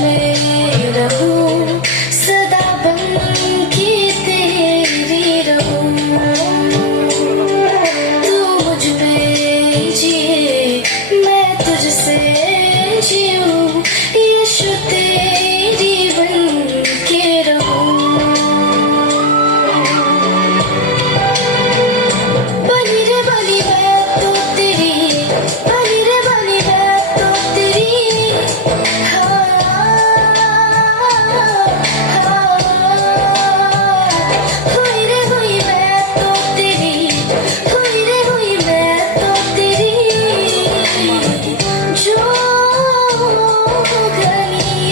में रहूं सदा बन के तेरी रहूं तू मुझ में जिए मैं तुझसे जीऊं यीशु तेरी बन के रहूं बनी रे बनी मैं तो तेरी बनी रे बनी मैं तो तेरी हुई रे हुई मैं तो तेरी हुई रे हुई मैं तो तेरी जोगनिया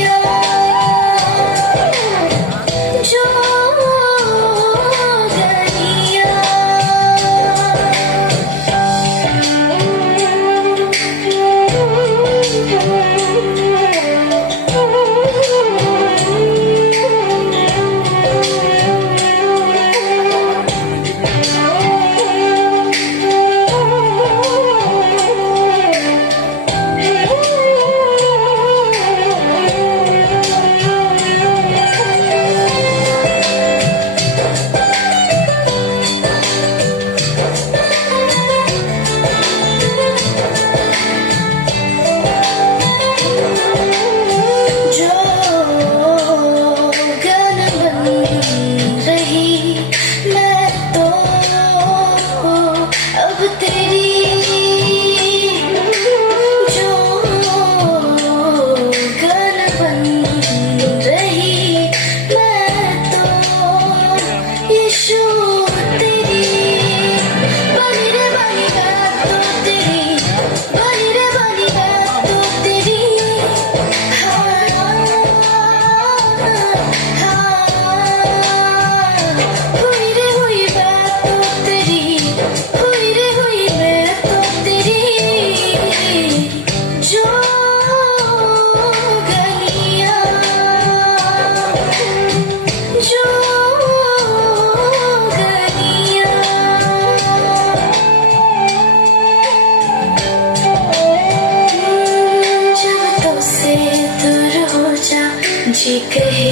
जी कहे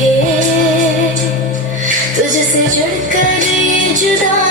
तुझसे जुड़कर ये जुदा